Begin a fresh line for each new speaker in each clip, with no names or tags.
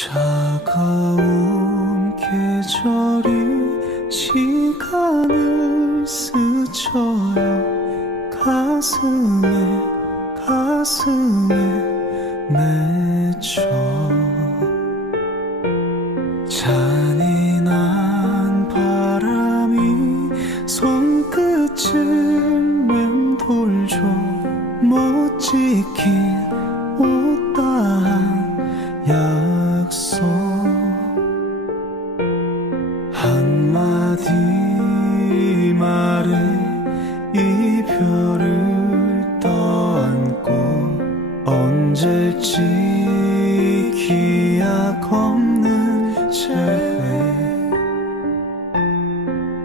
차가운 계절이 시간을 스쳐요 가슴에 가슴에 맺혀. 잔인한 바람이 손끝을 맴돌죠. 못 지킨 한마디 말에 이별을 떠안고 언제일지 기약 없는 재회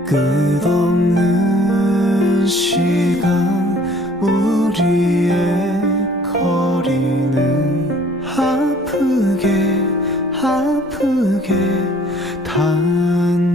끝없는 시간 우리의 거리는 아프게 아프게 看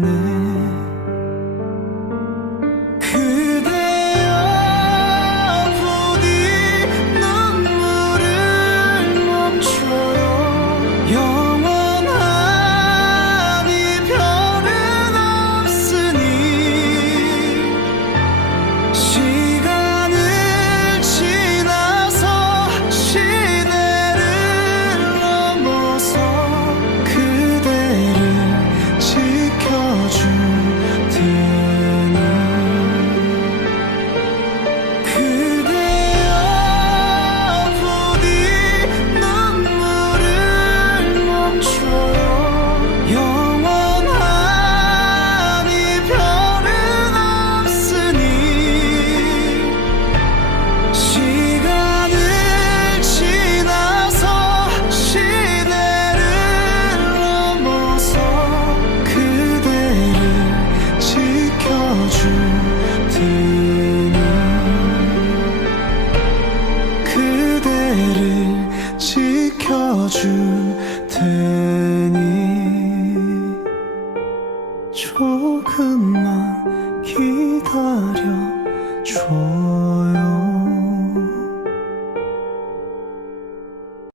지켜줄 테니 조금만 기다려 줘